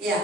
Yeah.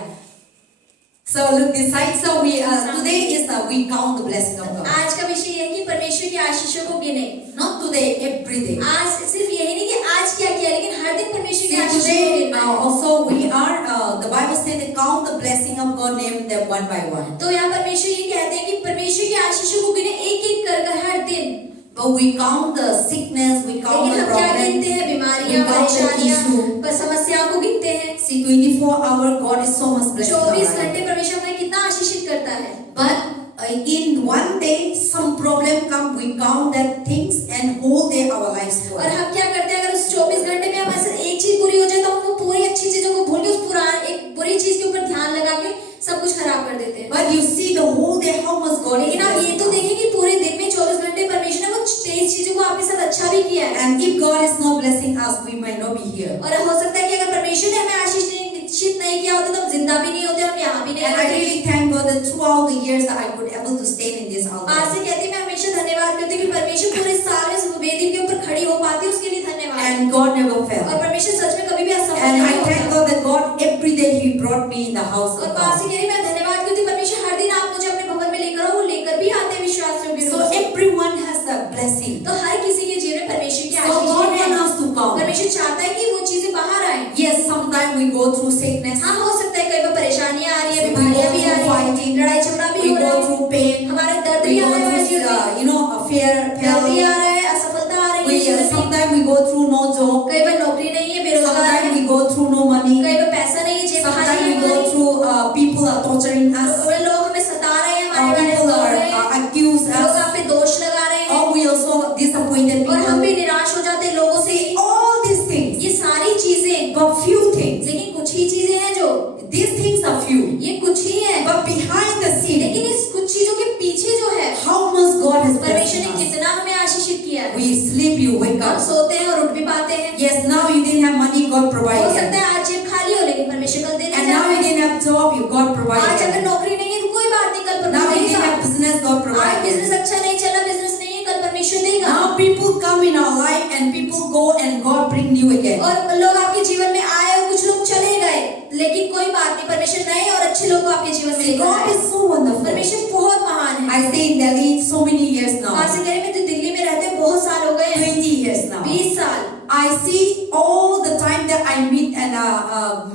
So look this side. So we today is we count the blessing of God. आज का विषय है कि परमेश्वर की आशीषों को गिने. Not today, every day. आज सिर्फ यही नहीं कि आज क्या किया, लेकिन हर दिन परमेश्वर की See, आशीषों को today गिनना है. also we are the Bible says they count the blessing of God, name them one by one. तो यहाँ परमेश्वर ये कहते हैं कि परमेश्वर की आशीषों को गिने एक एक कर हर दिन. But we count the sickness, we count लेकिन the हम क्या problem, गिनते हैं? बीमारियां, we count the परेशानियां, issue. समस्याओं को गिनते हैं. See, 24 hours God is so much blessing. 24 घंटे परमेश्वर हमें कितना आशीषित करता है. But in one day some problem come, we count that things and whole day our lives go. और हम क्या करते हैं, अगर उस 24 घंटे में हमारे साथ एक चीज बुरी हो जाए तो हम वो पूरी अच्छी चीजों को भूल के उस पुरानी एक बुरी चीज के ऊपर ध्यान लगा के सब कुछ खराब कर देते हैं. But you see the whole day how much God is लेकिन आप ये तो देखें कि पूरे दिन में 24 घंटे परमेश्वर ने वो 23 चीजों को आपके साथ अच्छा भी किया है. And if God is not blessing us, we might not be here. और हो सकता है कि अगर परमेश्वर ने हमें आशीषित नहीं किया होता तो हम जिंदा भी नहीं होते, हम यहाँ भी नहीं And I होते. really thank God that throughout the years that I could able to stay in this altar. आज से कहती मैं हमेशा धन्यवाद करती हूँ कि परमेश्वर पूरे साल में इस वेदी के ऊपर खड़ी हो पाती है, उसके लिए धन्यवाद. And God never failed. और परमेश्वर सच में कभी भी असफल And I नहीं thank होता. God that God every day He brought me in the house और of पास God. ही कह रही मैं धन्यवाद करती हूँ परमेश्वर हर दिन आप मुझे अपने भवन में लेकर आओ, वो लेकर भी आते हैं विश्वास योग्य So रूप से. everyone has a blessing. तो हर किसी के जीवन में परमेश्वर की So God आशीष है. wants us to come. परमेश्वर चाहता है कि वो चीजें बाहर आए. Yes, sometimes we go through sickness. हाँ, हो सकता है कई बार परेशानियां आ रही है, We बीमारियां go भी आ through रही है, fighting. लड़ाई झगड़ा भी We हो रहा go है, through pain. हमारे दर्द We भी go आ रहा है through जीवन में, a fear, दर्द भी failure. आ रहा है, असफलता आ रही We है जीवन में. sometimes we go through no job. कई बार नौकरी नहीं है, बेरोजगार है, Sometimes we go through no money. कई बार पैसा नहीं है, जेब खाली Sometimes है we go हमारी. through people are torturing us. और लोग हमें सता रहे हैं, हमारे बारे में People बोल are रहे हैं, accuse लोग us. आप पे दोष लगा रहे हैं, Or we also disappointed और हम people. भी निराश हो जाते हैं लोगों से. See all these things, ये सारी चीजें, but few things. लेकिन कुछ ही चीजें हैं जो, These things are few. ये कुछ ही है. But behind the scene, लेकिन इस कुछ चीजों के पीछे जो है, how much God has परमेश्वर blessed ने us. कितना हमें आशीषित किया है. We sleep, you wake हम up. सोते हैं और उठ भी पाते हैं. Yes, now you didn't have money, God हो provided. सकता है आज जेब खाली हो, लेकिन परमेश्वर कल देने And now you जाता है. didn't have job, you God आज provided. अगर नौकरी नहीं है तो कोई बात नहीं, कल Now परमेश्वर you didn't have देगा. business, God आज provided. बिजनेस अच्छा नहीं चला, बिजनेस नहीं है, कल परमेश्वर देगा. Now people come in our life and people go and God bring new again. और लोग आपके जीवन में आए और कुछ लोग चले गए, लेकिन कोई बात नहीं, परमेश्वर नए और अच्छे लोग आपके जीवन में See, लेकर God आए. is so wonderful. परमेश्वर बहुत महान है. I stay in Delhi so many years now. आज से कह रही मैं तो दिल्ली में रहते बहुत साल हो गए हैं, 20 years now. 20 साल. I see all the time that I meet and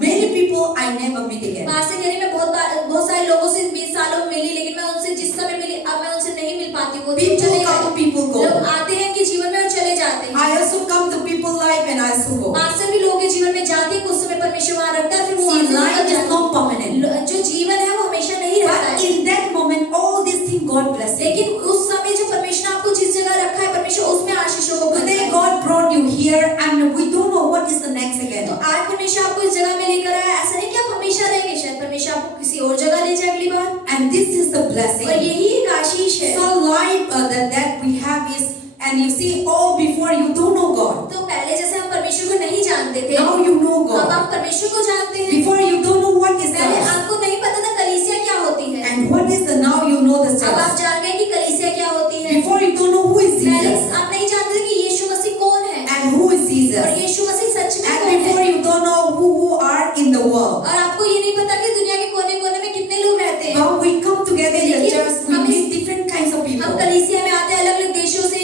many people I never meet again. वहाँ से कह रही मैं बहुत सारे लोगों से 20 सालों में मिली, लेकिन मैं उनसे जिस समय मिली अब मैं उनसे नहीं मिल पाती. वो People चले come, गए. people go. लोग आते हैं कि जीवन में और चले जाते हैं. I also come to people life and I also go. Pastor भी लोगों के जीवन में जाते हैं, कुछ समय परमेश्वर वहाँ रखता है, फिर वो See, वहाँ से life निकल is जाते not permanent. हैं. जो जीवन है वो हमेशा नहीं रहता But है, in that moment, all these things God bless you. लेकिन उस समय जो परमेश्वर ने आपको जिस जगह रखा है, परमेश्वर उसमें आशीषों को भरता Today है. God brought you here and we don't know what is the next again. तो आज परमेश्वर आपको इस जगह में लेकर आया. ऐसा नहीं कि आप हमेशा रहेंगे, शायद परमेश्वर आपको किसी और जगह ले जाए अगली बार. And this is the और blessing. यही एक आशीष है. So life that we have is, and you see all before you don't know God. तो पहले जैसे हम परमेश्वर को नहीं जानते थे, Now you know अब God. आप परमेश्वर को जानते हैं. Before you don't know what is पहले the आपको नहीं पता था कलीसिया क्या होती है, and what is the now you know the अब आप church. जान गए कि कलीसिया क्या होती है. Before you don't know who is पहले Jesus आप नहीं जानते थे कि यीशु मसीह कौन है, and who is और Jesus. यीशु मसीह सच में And कौन before है. you don't know who are in the world. और आपको ये नहीं पता कि दुनिया के कोने-कोने में कितने लोग रहते हैं. When we come together in the लेकिन church, we हम meet different kinds of हम people कलीसिया में आते हैं, अलग-अलग देशों से,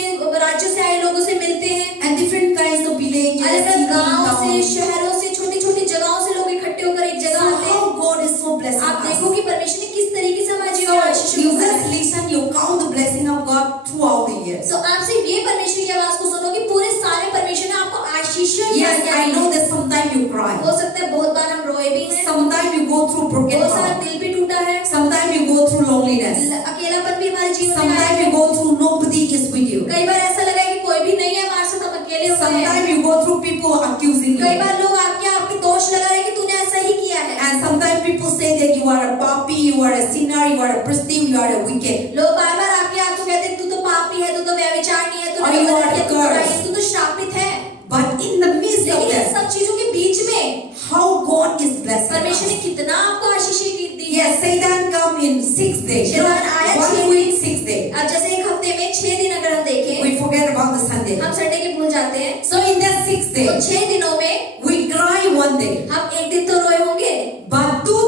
राज्यों से आए लोगों से मिलते हैं, and different kinds of villages, अलग-अलग गांवों से, cities, शहरों से, छोटी-छोटी जगहों से लोग इकट्ठे होकर एक So जगह आते हैं. how God is so blessing आप us. देखो कि परमेश्वर ने किस तरीके से हमारे जीवन में So आशीषों you को भरा just है. listen, you count the blessing of God throughout the years. तो आप सिर्फ ये परमेश्वर की आवाज को सुनो कि पूरे सारे परमेश्वर ने आपको आशीषों Yes, दिया I know that sometimes you cry. हो सकता है बहुत बार हम रोए भी हैं, Sometimes you go through broken बहुत सारा heart. दिल भी टूटा है, Sometimes you go through loneliness. अकेलापन भी हमारे जीवन में आया Sometimes है. you go through nobody is with you. कई बार ऐसा लगा कि कोई भी नहीं है हमारे साथ, हम अकेले हो गए हैं. Sometimes you go through people accusing कई you. बार लोग आपके आप पे दोष लगा रहे हैं कि तूने ऐसा ही किया है. And sometimes people say that you are a papi, you are a sinner, you are a prostitute, you are a wicked. लोग बार-बार आपके आपको कहते हैं तू तो पापी है, तू तो व्यभिचारिणी है, तू Or तो you are गलत है, तू cursed. बुरा है, तू तो श्रापित है. But in the midst of लेकिन इन that, सब चीजों के बीच में how God is blessing परमेश्वर ने us. कितना आपको आशीषें दी है. Yes, Satan come in 6 days. शैतान आया 6 1 week, 6 days. अब जैसे एक हफ्ते में 6 दिन अगर हम देखें, We forget about the Sunday. हम संडे के भूल जाते हैं. So in that 6 तो days, 6 दिनों में we cry one day, हम एक दिन तो रोए होंगे, but 2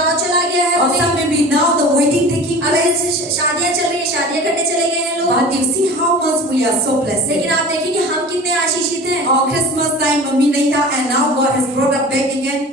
गांव चला गया है, or some maybe now the wedding taking अब place. ऐसे शादियां चल रही है, शादियां करने चले गए हैं लोग। But you see how much we are so blessed. लेकिन आप देखिए कि हम कितने आशीषित हैं। Or Christmas time, mummy nahi tha, and now God has brought us back again.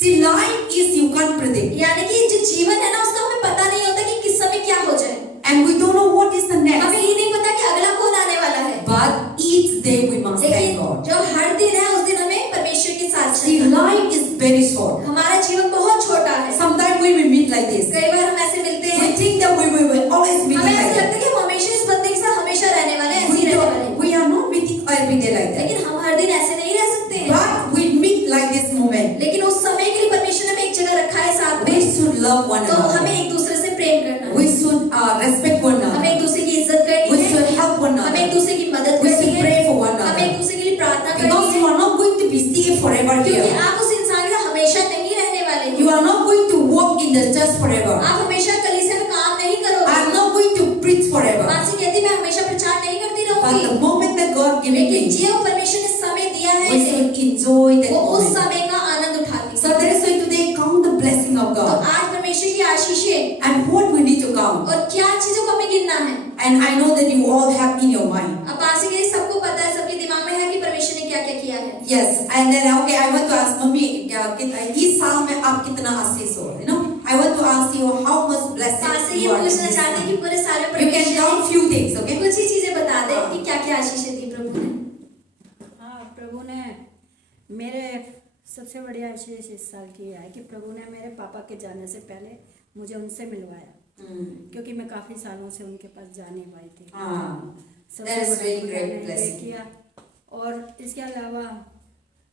See, life is you can't predict, यानी कि जो जीवन है ना, उसका हमें पता नहीं होता कि किस समय क्या हो जाए। and we don't know what is the next. हमें ये नहीं पता कि अगला कौन आने वाला है। But each day we must thank लेकिन God. जो हर दिन है, उस दिन हमें परमेश्वर के साथ See, चलना है। life is very short. हमारा जीवन बहुत छोटा है। Sometimes we will meet like this. कई बार हम ऐसे मिलते We हैं, think that we will always meet हमें like ऐसा that. लगता है कि हम हमेशा इस बंदे के साथ हमेशा रहने वाले हैं, ऐसे ही रहने वाले हैं। We are not meeting every day like that. लेकिन हम हर दिन ऐसे नहीं रह सकते हैं। But we meet like this moment. लेकिन उस समय के लिए परमेश्वर ने हमें एक जगह रखा है साथ We में, should love one तो हमें another. एक दूसरे से प्रेम करना है, We should respect one हमें another. एक दूसरे की इज्जत करनी We है, should help one हमें एक another. दूसरे की मदद We करनी should है, pray for one हमें एक another. दूसरे के लिए प्रार्थना Because करनी you है, are not going to be stay forever क्योंकि here. आप उस इंसान के साथ हमेशा नहीं रहने वाले हैं। You are not going to walk in the church forever. आप हमेशा कलीसिया में काम नहीं I करोगे। am not going to preach forever. मासी कहती मैं हमेशा प्रचार नहीं करती But the रहूंगी, moment that God given लेकिन me, जो परमेश्वर ने समय दिया है we इसे, should enjoy that वो उस moment. समय का आनंद उठाती So that is why today count the blessing of तो God आज परमेश्वर की आशीषें and what we need to count. और क्या चीजों को हमें गिनना है। And I know that you all have in your mind. अब मासी कहती सबको पता है, सबके दिमाग में है कि परमेश्वर ने क्या क्या किया है। Yes, and then okay, I want to ask mummy, इस साल में आप कितना आशीष हो? You know, I want to ask you how much blessing मासी you ये are. in पूछना this चाहते हैं month. कि पूरे साल में You can परमेश्वर count few things, ने okay? कुछ ही चीजें बता दे कि क्या क्या आशीषें दी प्रभु ने। हाँ, प्रभु ने मेरे सबसे बढ़िया आशीष इस साल की है कि प्रभु ने मेरे पापा के जाने से पहले मुझे उनसे मिलवाया, क्योंकि मैं काफ़ी सालों से उनके पास जा नहीं पाई थी। That is very great मैंने ये blessing. किया। और इसके अलावा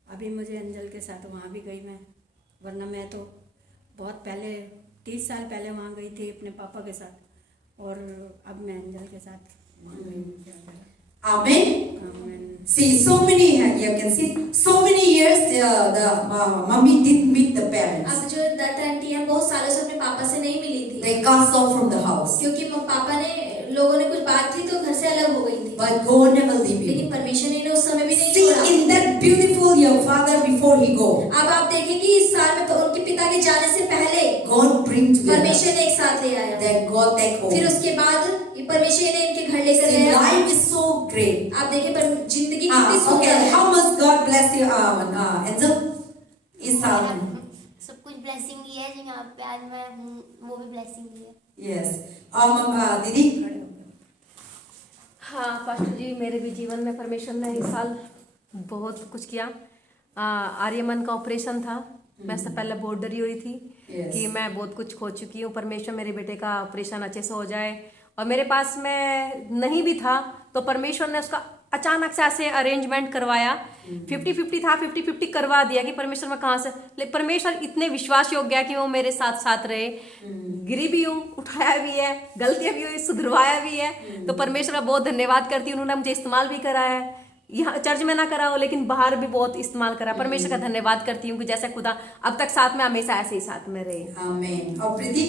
अभी मुझे अंजल के साथ वहाँ भी गई मैं, वरना मैं तो बहुत पहले 30 साल पहले वहाँ गई थी अपने पापा के साथ, और अब मैं अंजल के साथ वहाँ गई हूँ। Amen. आमीन। See, so many you can see so many years the mummy didn't meet the parents. अब जो दत्त आंटी है बहुत सालों से अपने पापा से नहीं मिली थी, They cast off from the house. क्योंकि पापा ने लोगों ने कुछ बात थी तो घर से अलग हो गई थी। But God never leave you. लेकिन परमेश्वर ने उस समय भी नहीं See, छोड़ा। in that beautiful your father before he go, अब आप देखें कि इस साल में उनके पिता के जाने से पहले God bring together. परमेश्वर ने एक साथ ले आया, That God take फिर over. उसके बाद ये परमेश्वर ने इनके घर लेकर See, गया। life is so great. आप देखें पर जिंदगी कितनी सुंदर Okay, है। how much God bless you, Angel? इस साल में. सब कुछ ब्लेसिंग ही है, जो यहाँ पे आज मैं हूँ वो भी ब्लेसिंग ही है। Yes. और दीदी. हाँ पास्टर जी, मेरे भी जीवन में परमेश्वर ने इस साल बहुत कुछ किया। आर्यमन का ऑपरेशन था, मैं सबसे पहले बहुत डरी हुई थी Yes. कि मैं बहुत कुछ खो चुकी हूँ। परमेश्वर मेरे बेटे का ऑपरेशन अच्छे से हो जाए, और मेरे पास में नहीं भी था तो परमेश्वर ने उसका अचानक से ऐसे अरेंजमेंट करवाया। 50-50 था, 50-50 करवा दिया कि परमेश्वर में कहाँ से, लेकिन परमेश्वर इतने विश्वास योग्य है कि वो मेरे साथ साथ रहे। गिरी भी हूँ, उठाया भी है, गलतियाँ भी हुई, सुधरवाया भी है। तो परमेश्वर का बहुत धन्यवाद करती हूँ, उन्होंने मुझे इस्तेमाल भी करा है। यहाँ चर्च में ना करा हो लेकिन बाहर भी बहुत इस्तेमाल करा। परमेश्वर का धन्यवाद करती हूँ कि जैसे खुदा अब तक साथ में हमेशा ऐसे ही साथ में रहे। Amen. और प्रीति.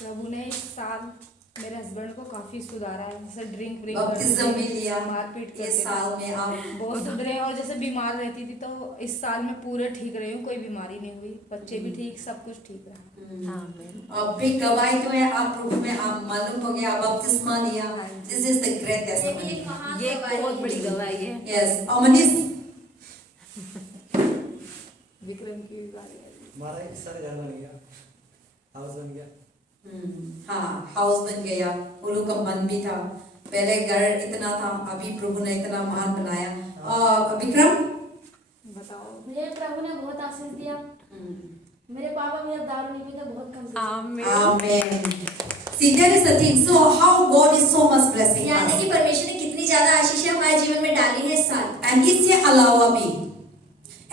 प्रभु ने इस साल मेरे हस्बैंड को काफी सुधारा है। जैसे ड्रिंक बपतिस्म भी लिया मारपीट इस करते साल में आप. बहुत सुधरे, और जैसे बीमार रहती थी तो इस साल में पूरे ठीक रही हूँ, कोई बीमारी नहीं हुई, बच्चे भी ठीक, सब कुछ ठीक रहा। और फिर गवाही तो है आप रूप में आप मालूम हो गया, आप बपतिस्मा लिया. This is the great ये भी testimony. एक महान ये गवाही बहुत है। बड़ी गवाही है। Yes. और मनीष. विक्रम की बारी है। हमारा एक सारा घर बन गया, हाउस बन गया। हाँ, हाउस बन गया. वो लोग का मन भी था, पहले घर इतना था, अभी प्रभु ने इतना महान बनाया. और विक्रम. बताओ। मुझे प्रभु ने बहुत आशीष दिया। मेरे पापा भी अब दारू नहीं पीते, बहुत कम से। आमीन। Amen. See, that is the thing. So how God is so much blessing यानी us. कि परमेश्वर ने कितनी ज्यादा आशीषें हमारे जीवन में डाली है इस साल। And इससे अलावा भी.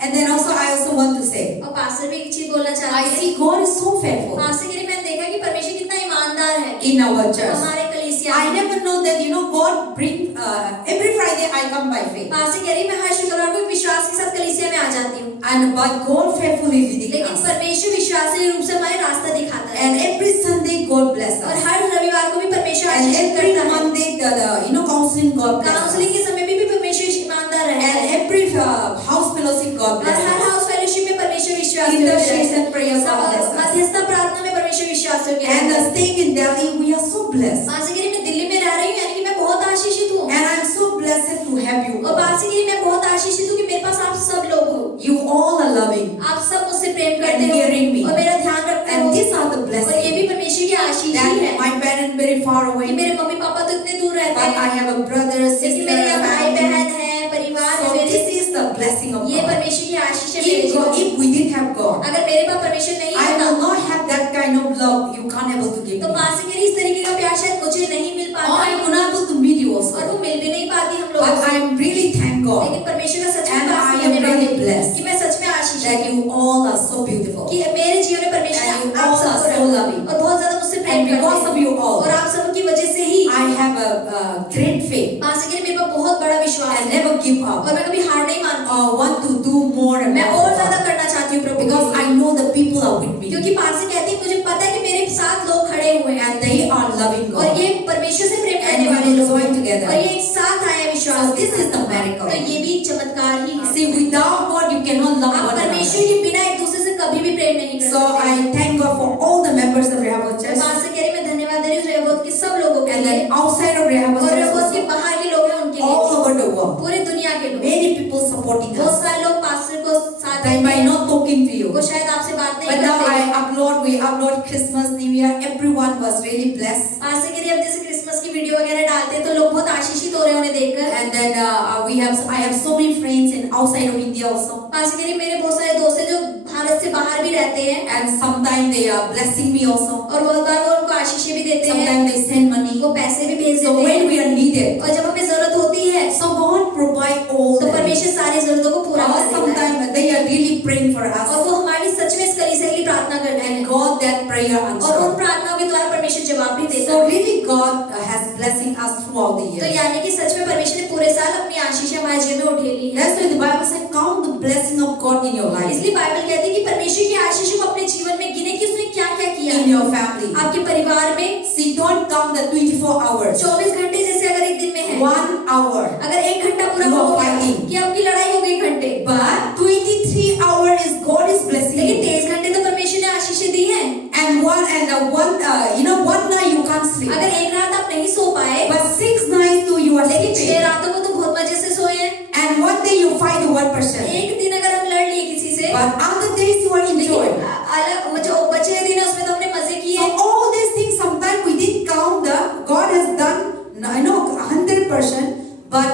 And then also I also want to say, और पास्टर भी एक चीज बोलना I चाहते हैं। see God is so faithful pastor के लिए मैंने देखा कि परमेश्वर कितना ईमानदार है in our church. हमारे कलीसिया I में। never know that God bring every Friday I come by faith. Pastor कह रही मैं हर शुक्रवार को विश्वास के साथ कलीसिया में आ जाती हूँ, And but God faithfully leading लेकिन us. परमेश्वर विश्वासी रूप से हमारे रास्ता दिखाता है। And every Sunday God bless और us. हर रविवार को भी परमेश्वर And आशीष every करता है। Monday the counseling God bless us. Counselling के समय में भी परमेश्वर ईमानदार रहता And है। every house fellowship God और bless हर us. हाउस फेलोशिप में परमेश्वर विश्वास In the करता है। prayer, God bless us. मध्यस्थता प्रार्थना में परमेश्वर विश्वास योग्य And है। staying in Delhi, we are so blessed. बांसीगिरी में दिल्ली में रह रही हूँ, यानी कि मैं बहुत आशीषित हूँ। And I'm so blessed to have you और all. बांसीगिरी में बहुत आशीषित हूँ कि मेरे पास आप सब लोग हो। You all are loving. आप सब मुझसे प्रेम And करते hearing me. हो और मेरा ध्यान रखते हो। And these are the और ये blessings. भी परमेश्वर की आशीष ही है That my parents very far कि away. मेरे मम्मी पापा तो इतने दूर रहते But I हैं, have a brother, लेकिन sister, मेरे यहाँ भाई family. बहन है, परिवार है So मेरे। this is the blessing of ये God. परमेश्वर की आशीष है मेरे जीवन में। If we didn't have God, अगर मेरे पास परमेश्वर नहीं I होता will not have that kind of love you can't able to give तो me. बांसीगिरी इस तरीके का प्यार शायद मुझे नहीं मिल Or पाता I will not able to meet you और also. वो मिल भी नहीं पाती हम लोगों But से। I am really thank God लेकिन परमेश्वर का सच में And दास I am बनने वाली really हूँ blessed कि मैं सच में आशीष that you all are so beautiful. कि मेरे जीवन में परमेश्वर And you आप all are सबको so loving. और बहुत ज्यादा मुझसे प्रेम And करते because हैं of you all, और आप सबकी वजह से ही I have a great faith बांसीगिरी मेरे पर बहुत बड़ा विश्वास and है never give up. और मैं कभी हार नहीं मानती Or want to do more and मैं more. और ज्यादा करना चाहती हूँ प्रभु के Because लिए। I know the people are with me. क्योंकि पास से कहती है मुझे पता है कि मेरे साथ लोग खड़े हुए हैं And they are loving और God. ये परमेश्वर से प्रेम And करने we वाले will लोग join हैं। together. और ये एक साथ आए हैं विश्वास So के this is साथ। the miracle. तो ये भी एक चमत्कार ही है। See, without God, you cannot love आप one परमेश्वर another. के बिना एक दूसरे से कभी भी प्रेम नहीं कर So सकते। I thank God for all the members of Rehoboth मैं Church. वहाँ से कह रही मैं धन्यवाद दे रही हूँ रेहोबोथ के सब लोगों के And लिए then outside of Rehoboth और Church, रेहोबोथ के also, बाहर के लोग हैं उनके all लिए over the world. पूरी दुनिया के लोग Many people supporting बहुत us. सारे लोग पास्टर को साथ They देते might हैं not talking to you. वो शायद आपसे बात नहीं But now करते we upload Christmas, New Year. Everyone was really blessed. Pastor के लिए अब जैसे क्रिसमस की वीडियो वगैरह डालते हैं तो लोग बहुत आशीषित हो रहे हैं उन्हें देखकर And then I have so many friends in outside of India also. Pastor के लिए मेरे बहुत सारे दोस्त हैं जो भारत से बाहर भी रहते हैं And sometimes they are blessing me also. और बहुत बार वो उनको आशीषें भी देते हैं Sometimes they send money. वो पैसे भी भेज So देते when हैं we are needed, और जब हमें जरूरत होती है so God provide all तो that. परमेश्वर सारी जरूरतों को पूरा Or कर देता है sometimes they are really praying for और us. वो हमारी सच में इस कलीसिया के लिए प्रार्थना करते हैं And God that prayer और उन answer. प्रार्थनाओं के द्वारा परमेश्वर जवाब भी देता So है really God has blessing us throughout the तो year. यानी कि सच में परमेश्वर ने पूरे साल अपनी आशीष हमारे जीवन में उठेली है That's why the Bible says count the blessing of God in your life, इसलिए बाइबल कहती है कि परमेश्वर की आशीष को अपने जीवन में गिने कि उसने क्या क्या किया in है your family. आपके परिवार में See, don't count the 24 hours. 24 घंटे जैसे अगर एक दिन में है 1 hour. अगर एक घंटा पूरा You are हो गया fighting. कि आपकी लड़ाई हो गई घंटे But 23 hours is God is blessing लेकिन you. 23 घंटे तो परमेश्वर ने आशीषें दी हैं And one night you can't sleep. अगर एक रात आप नहीं सो पाए But 6 nights too you are लेकिन 6 sleeping. रातों को तो बहुत मजे से सोए हैं And one day you fight with one person. एक दिन अगर हम लड़ लिए किसी से But other days you are enjoying. लेकिन अलग जो बचे हुए दिन है उसमें तो हमने मजे किए So all these things sometimes we didn't count the God has done 100%, but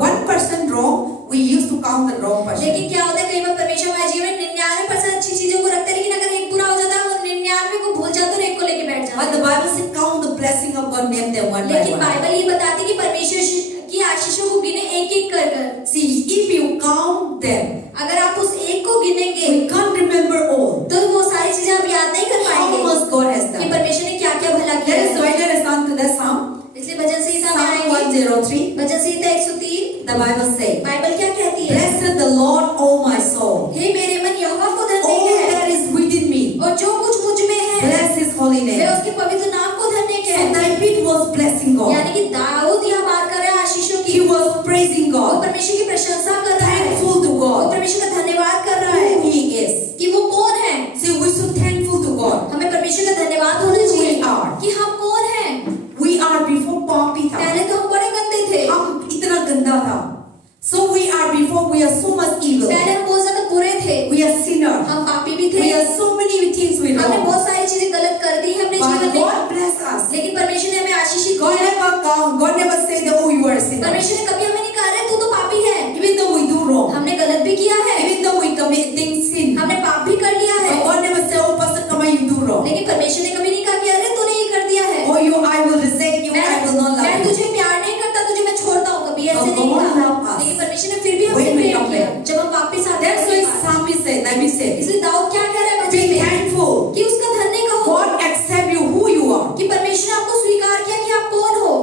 1% wrong we used to count the wrong person. लेकिन क्या होता है कई बार परमेश्वर हमारे जीवन में 99% अच्छी चीजों को रखते हैं लेकिन अगर एक बुरा हो जाता है वो 99 को भूल जाते और एक को लेके बैठ जाते But हैं the Bible says count the blessing of God, name them one by लेकिन one. बाइबल ये बताती है कि परमेश्वर की आशीषों को गिने एक एक कर कर See, if you count them, अगर आप उस एक को गिनेंगे we can't remember all. तो वो सारी चीजें आप याद नहीं कर How पाएंगे much God has कि done. परमेश्वर ने क्या क्या भला किया That is है why let us on to the Psalm. इसलिए भजन संहिता में Psalm आएंगे 103. भजन संहिता 103 The Bible says, बाइबल क्या कहती है Blessed the Lord, O my soul. हे मेरे मन यहोवा को धन्य All है that is within me. और जो कुछ मुझ में है Bless His holy वे name. उसके पवित्र नाम को धन्य So है David was blessing God. यानी कि दाऊद यह बात कर रहा है आशीषों की He was praising वो God. परमेश्वर की प्रशंसा कर रहा है Thankful to वो God. परमेश्वर का धन्यवाद कर रहा है Who He is. कि वो कौन है See, we should thankful to God. हमें परमेश्वर का धन्यवाद होना Who चाहिए we are. कि हम कौन हैं We are before Papita. पहले तो हम बड़े गंदे थे हम इतना गंदा था. So we are before we are so much evil. पहले हम बहुत ज्यादा बुरे थे We are sinner. हम पापी भी थे We are so many things we हमने know. बहुत सारी चीजें गलत कर दी है अपने But जीवन में God bless us. लेकिन परमेश्वर ने हमें आशीषित God किया है never count. God never say that oh you are a sinner. परमेश्वर ने कभी हमें नहीं कहा रे तू तो पापी है Even though we do wrong. हमने गलत भी किया है Even though we commit things sin. हमने पाप भी कर लिया है But God never say oh pastor come on you do wrong. लेकिन परमेश्वर ने कभी नहीं कहा कि अरे तूने ये कर दिया है Oh you I will reject you. I will not मैं love you. तुझे प्यार नहीं करता तुझे मैं छोड़ता हूँ कभी ऐसे Oh, नहीं God कहा love us. लेकिन परमेश्वर ने फिर भी हमसे When we प्रेम come किया back. जब हम वापस आते That's why हैं Psalmist said, David said, इसलिए दाऊद क्या कह रहा है be बच्चे में thankful. कि उसका धन्य कहो God accept you who you are. कि परमेश्वर ने आपको स्वीकार किया कि आप कौन हो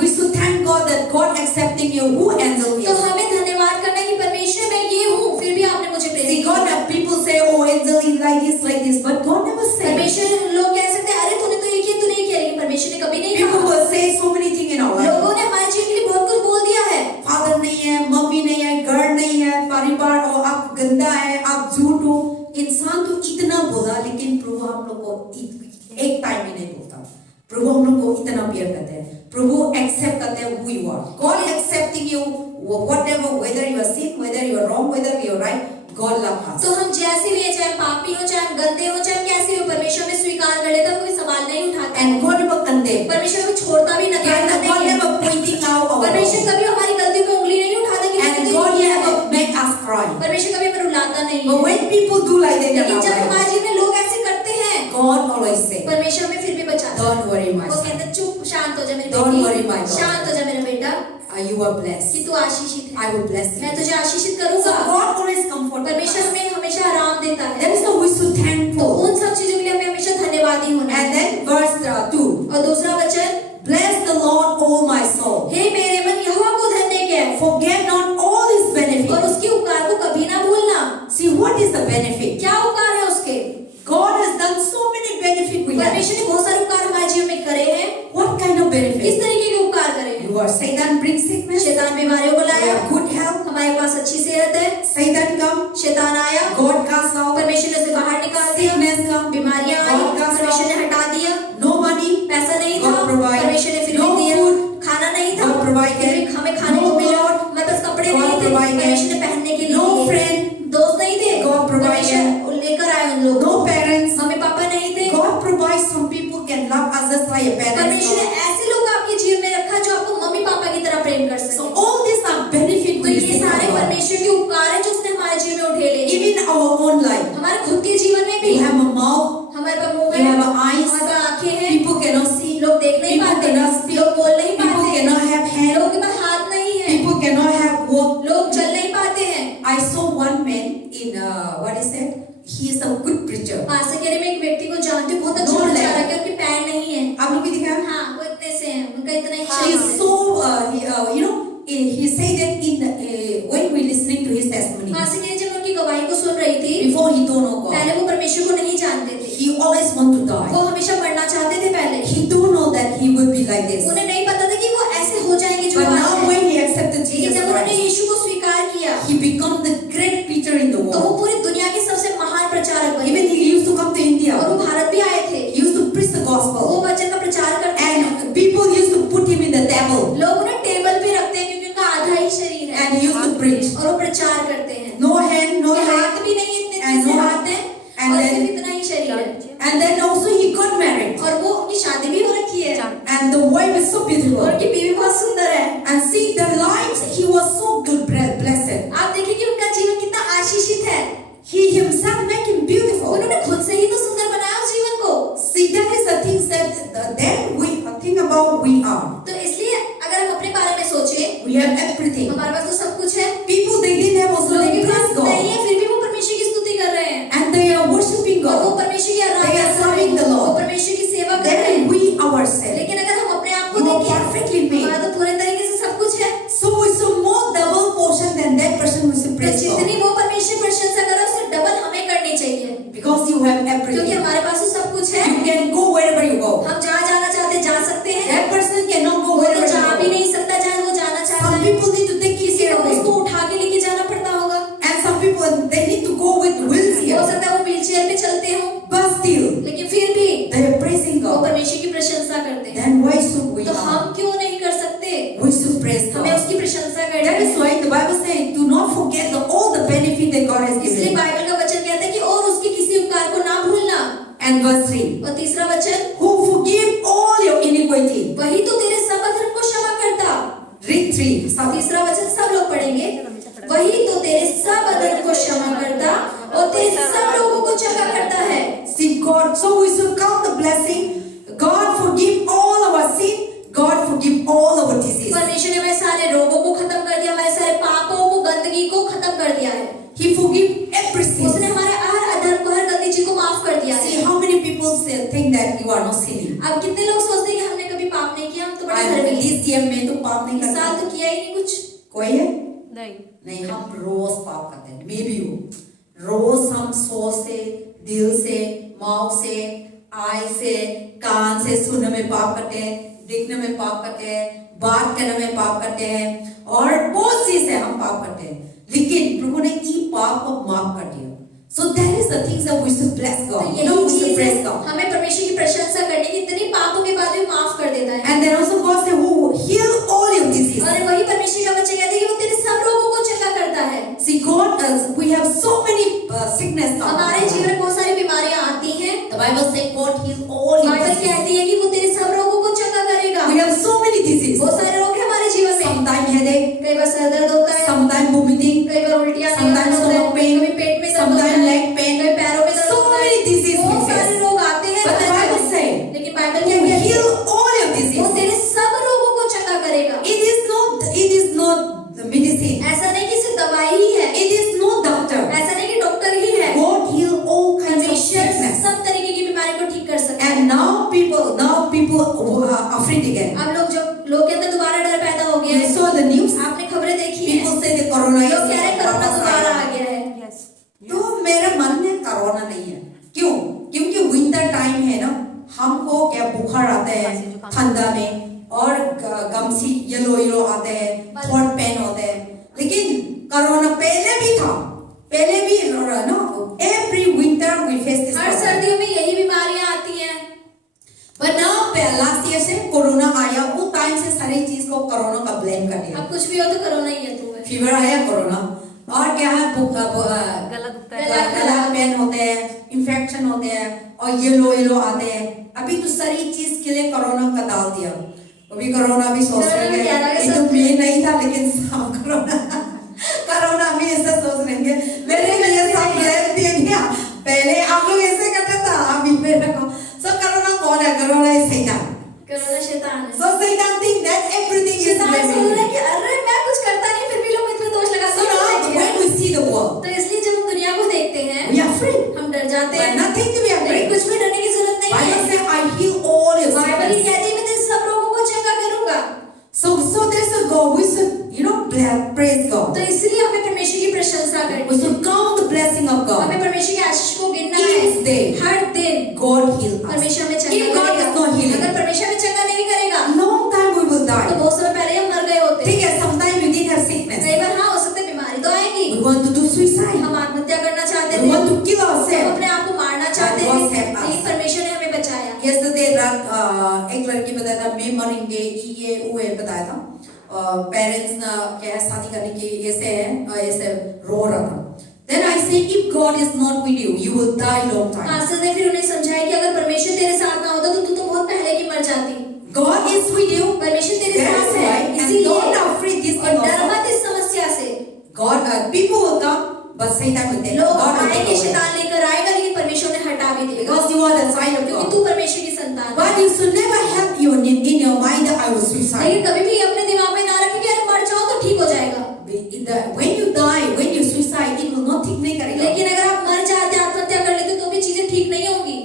We should thank God that God accepting you who angel तो is. हमें धन्यवाद करना कि परमेश्वर मैं ये हूँ फिर भी आपने मुझे प्रेम See, किया God, people say, oh, angel is like this, but God never say. परमेश्वर लोग कह सकते हैं अरे तूने तो ये किया तूने ये किया लेकिन परमेश्वर ने कभी नहीं People कहा will say so many things in our life. लोगों ने हमारे जीवन के लिए बहुत कुछ बोल दिया है Father नहीं है, मम्मी नहीं है, घर नहीं है, परिवार और आप गंदा है, आप झूठ हो. इंसान तो इतना बोला, लेकिन प्रभु हम लोग को एक टाइम भी नहीं बोलता। प्रभु हम लोग को इतना प्यार करते हैं, प्रभु एक्सेप्ट करते हैं who you are. God accepting you whatever, whether you are sick, whether you are wrong, whether you are right, God love us. तो हम जैसे भी है, चाहे पापी हो, चाहे हम गंदे हो, चाहे हम कैसे हो, परमेश्वर में स्वीकार कर लेता है, कोई सवाल नहीं उठाता। And God never condemn. परमेश्वर को छोड़ता भी नकारता And God नहीं है। never pointing out our परमेश्वर wrong. कभी हमारी गलती को उंगली नहीं उठाता कि And तुमने God किया है। never make us cry. परमेश्वर कभी हमें रुलाता नहीं But है। when people do like that in लेकिन our जब life, हमारे जीवन में लोग ऐसे करते हैं, God always say, परमेश्वर हमें फिर भी बचाता है। don't worry my वो son, कहते हैं, चुप, शांत हो जा मेरी Don't worry, my बेटी, daughter. शांत हो जा मेरा बेटा, you are blessed. कि तू आशीषित है, I will bless you. मैं तुझे आशीषित So करूंगा। God always comfort परमेश्वर us. हमें हमेशा आराम देता है। That is why we should तो thankful. उन सब चीजों के लिए हमें हमेशा धन्यवादी होना है। And then verse 2. और दूसरा वचन, Bless the Lord, O my soul. हे मेरे मन यहोवा को धन्य कह, Forget not all his और benefits. उसके उपकार को कभी ना भूलना। See, what is the benefit? क्या उपकार है उसके? God has done so many benefits we have. परमेश्वर ने बहुत सारे उपकार हमारे जीवन में करे हैं। What kind of किस benefit? तरीके के उपकार करे हैं? You are Satan brings sickness. शैतान बीमारियों को We लाया, have good health. हमारे पास अच्छी सेहत है। Satan come. शैतान आया, God cast out. परमेश्वर ने उसे बाहर निकाल दिया। Sickness come. बीमारियां आई, God cast परमेश्वर ने out. हटा दिया। No money. पैसा नहीं था, God provide. परमेश्वर ने फिर No भी दिया। food. खाना नहीं था, God provided. फिर भी हमें खाने No को मिला। cloth. हमारे पास कपड़े God नहीं थे, provided. परमेश्वर ने पहनने के लिए No दिए। friend. दोस्त नहीं थे, God provided. परमेश्वर लेकर आए उन लोगों No को। parents. मम्मी पापा नहीं थे, God provides. Some people can love others like a parents. परमेश्वर ने ऐसे लोग आपके जीवन में रखा जो आपको मम्मी पापा की तरह प्रेम कर So सके। all these are benefit तो we ये receive सारे from God. परमेश्वर के उपकार हैं जो उसने हमारे जीवन में उठेले हैं। Even our own life. हमारे खुद के जीवन में भी We have a mouth. हमारे पास मुंह We है, have eyes. हमारे पास आंखें हैं, People cannot see. लोग देख नहीं People पाते, cannot speak. लोग बोल नहीं People पाते, cannot have hands. लोगों के पास हाथ नहीं है, People cannot have work. लोग चल नहीं पाते हैं। I saw one man in what is that? He is a good preacher. पास के में एक व्यक्ति को जानती हूँ, बहुत अच्छा No प्रचारक leg. है, उनके पैर नहीं है। आप लोग भी दिखा? हाँ, वो इतने से हैं, उनका इतना ही He शरीर is है। so you know he said that in when we listening to his testimony पास के जब उनकी गवाही को सुन रही थी, before he don't know God, पहले वो परमेश्वर को नहीं जानते थे, he always want to वो die. हमेशा मरना चाहते थे पहले। He don't know that he will be like this. उन्हें नहीं पता था कि वो ऐसे हो जाएंगे जो But आज now हैं। when he accepted लेकिन Jesus जब उन्होंने Christ, यीशु को स्वीकार किया, he become the great preacher in the तो वो world. पूरी दुनिया के सबसे महान प्रचारक बने। Even he used to come to India. और वो भारत भी आए थे, He used to preach the वो gospel. वचन का प्रचार करते हैं। And people used to put him in the table. लोग उन्हें टेबल पे रखते हैं क्योंकि उनका आधा ही शरीर है, And he used to preach. और वो प्रचार करते हैं। No hand, no उनके leg. हाथ भी नहीं, इतने And से no- हाथ हैं, and और then- सिर्फ इतना ही शरीर है। And then also he got married. और वो उनकी शादी भी हो रखी है, And the wife is so और beautiful. उनकी बीवी बहुत सुंदर है। And see the lives, he was so good, blessed. आप देखिए कि उनका जीवन कितना आशीषित है। He himself make him beautiful. उन्होंने खुद से ही तो सुंदर बनाया उस जीवन को। See, that is the things that then we think about we are. तो इसलिए अगर हम अपने बारे में सोचें, We have everything. हमारे पास तो सब कुछ है, People they didn't have also लोगों they के पास praise God. नहीं है, फिर भी वो परमेश्वर की स्तुति कर रहे हैं, And they are worshiping और वो God. परमेश्वर की आराधना They are कर रहे serving the हैं, Lord. वो परमेश्वर की सेवा कर रहे Then हैं। we ourselves. लेकिन अगर हम अपने आप को You are देखें, perfectly made. हमारा तो पूरे तरीके से सब कुछ है। So it's a more double portion than that person who is तो praise जितनी God. वो परमेश्वर प्रशंसा करे, उससे डबल हमें करनी चाहिए, Because you have क्योंकि everything. हमारे पास तो सब कुछ है। You can go wherever you go. हम जहाँ जाना चाहते हैं, जा सकते हैं। That person cannot go वो तो wherever जा भी you go. नहीं सकता जहाँ वो जाना चाहता Some है। people need to take किसी care को of उसको him. उठा के लेके जाना पड़ता होगा। And some people they need to go with हो wheelchair. सकता है वो व्हीलचेयर पे चलते हो, But still लेकिन फिर भी they are praising वो God. परमेश्वर की प्रशंसा करते हैं। Then why should we तो not? हम क्यों नहीं कर सकते? We should praise हमें God. उसकी प्रशंसा करनी That is है। why the Bible says, do not forget all the benefit that God has इसलिए given you. बाइबल का वचन कहता है कि और उसके किसी उपकार को ना भूलना। And verse 3. और तीसरा वचन, Who forgive all your iniquity. वही तो तेरे सब अधर्म को क्षमा करता। Read 3. और तीसरा वचन सब लोग पढ़ेंगे, वही तो तेरे सब अधर्म को क्षमा करता और तेरे सब लोगों को चंगा करता है। See God, so we should count the blessing. God forgive all our sin. God forgive all our disease. परमेश्वर ने हमारे सारे रोगों को खत्म कर दिया, हमारे सारे पापों को, गंदगी को खत्म कर दिया है। He forgive everything. उसने हमारे हर अधर्म को, हर गंदी चीज को माफ कर दिया See है। how many people say, think that you are not sinning. अब कितने लोग सोचते हैं कि हमने कभी पाप नहीं किया, हम तो बड़े I धर्मी हैं। this year में तो पाप नहीं इस साल करता. तो किया ही नहीं कुछ। कोई है? नहीं, नहीं, हम रोज पाप करते हैं। मे बी हो रोज हम सोच से, दिल से, माउथ से, आई से, कान से सुनने में पाप करते हैं, देखने में पाप करते हैं, बात करने में पाप करते हैं, और बहुत चीज से हम पाप करते हैं। लेकिन प्रभु ने ई पाप को माफ कर दिया। So that is the things that we should bless तो God. You know, यही we should चीज है praise God. हमें परमेश्वर की प्रशंसा करने की, इतनी पापों के बाद भी माफ कर देता है। And then also God said, who heal all your diseases. और वही परमेश्वर का वचन कहते हैं कि वो तेरे सब रोगों को चंगा करता है। See, God, we have so many sickness now. हमारे जीवन में बहुत सारी बीमारियां आती हैं। The Bible says God heal all your Bible diseases. कहती है कि वो तेरे सब रोगों को चंगा करेगा। We have so many diseases. बहुत सारे रोग हैं हमारे जीवन में। Sometimes headache, कई बार सर दर्द होता है, sometimes vomiting, कई बार उल्टियां sometimes होता है, stomach pain, कभी पेट में दर्द होता sometimes है, leg pain. कभी पैरों में दर्द So होता है। many diseases we बहुत सारे face. रोग आते हैं। But the Bible says, लेकिन बाइबल He क्या will कहती है? heal all your वो diseases. तेरे सब रोगों को चंगा करेगा। It is not the medicine. ऐसा नहीं कि सिर्फ दवाई ही है, It is not doctor. ऐसा नहीं कि डॉक्टर ही है। God heal all kinds of परमेश्वर sickness. सब तरीके की बीमारी को ठीक कर सकता है। And now people are afraid again. अब लोग के अंदर दोबारा डर पैदा हो गया You है। saw the news. आपने खबरें देखी हैं? People say the corona is लोग कह रहे हैं कोरोना दोबारा आ गया है। यस तो मेरे मन में कोरोना नहीं है। क्यों? क्योंकि विंटर टाइम है ना, हमको क्या बुखार आता है ठंडा में, और गमसी येलो आते हैं, थ्रोट पेन होते हैं। लेकिन कोरोना पहले भी था, पहले भी no every winter we face this. हर सर्दियों में यही बीमारियां आती हैं। बट नाउ लास्ट ईयर से कोरोना आया, वो टाइम से सारी चीज को कोरोना का ब्लेम कर दिया। अब कुछ भी हो तो कोरोना ही है तुम्हें। फीवर आया कोरोना, और क्या है गला दुखता है, गला पेन होते हैं, इन्फेक्शन होते हैं, और येलो आते हैं। अभी तो सारी चीज के लिए कोरोना का डाल दिया। अभी कोरोना भी सोच रहे हैं, ये तो मैं नहीं था लेकिन सब कोरोना भी ऐसा सोच रहे हैं, मेरे लिए सब ब्लेम दिया गया। पहले आप लोग ऐसे करते था, अभी मेरे को सब कोरोना कौन है? कोरोना इज शैतान। कोरोना शैतान है। So Satan think that everything is शैतान सोच रहा है blaming. कि अरे मैं कुछ करता नहीं, फिर भी लोग मुझ पे दोष लगाते So now when we see the world, तो इसलिए जब हम दुनिया को देखते हैं we are afraid. हम डर जाते But हैं। nothing to be लेकिन afraid. कुछ भी डरने की जरूरत नहीं Bible है। says, I heal all your Bible he sickness. कहती है मैं तेरे सब रोगों को चंगा करूंगा। So there's a God. We should, praise God. तो इसलिए हमें परमेश्वर की प्रशंसा We करनी है। should count the blessing of God. हमें परमेश्वर की आशीष को गिनना Each है। day. हर दिन God heal us. परमेश्वर हमें If चंगा God करेगा। is not healing, अगर परमेश्वर हमें चंगा नहीं करेगा long time we will तो die. बहुत समय पहले हम मर गए होते। ठीक है, sometimes we did have sickness. कई बार हाँ हो सकता है बीमारी तो आएगी। We want to do suicide. हम आत्महत्या करना चाहते We थे, want to kill हम ourselves. अपने आप को मारना चाहते God थे, saved us. लेकिन परमेश्वर ने हमें बचाया। Yesterday रात एक लड़की बताया था, मैं मरेंगे, ये वो बताया था। पेरेंट्स क्या है, शादी करने की ऐसे रो रहा था। Then I say, if God is not with you, you will die long time. Pastor ने फिर उन्हें समझाया कि अगर परमेश्वर तेरे साथ ना होता तो तू तो बहुत पहले की मर जाती। God is with you. परमेश्वर तेरे That's साथ है, why, and इसीलिए don't afraid this और thing डर also. मत इस समस्या से। God, people will come, but Satan will take. लोग God will आएंगे, take away. शैतान लेकर आएगा, लेकिन परमेश्वर ने हटा भी देगा, Because you are the sign of क्योंकि God. तू परमेश्वर की संतान है। But you should never have in your mind that I will suicide. लेकिन कभी भी अपने दिमाग में ना रखें कि अरे मर जाओ तो ठीक हो जाएगा। When you die, when you suicide, it will not ठीक नहीं करेगा. लेकिन अगर आप मर जाते, आत्महत्या कर लेते तो भी चीजें ठीक नहीं होंगी।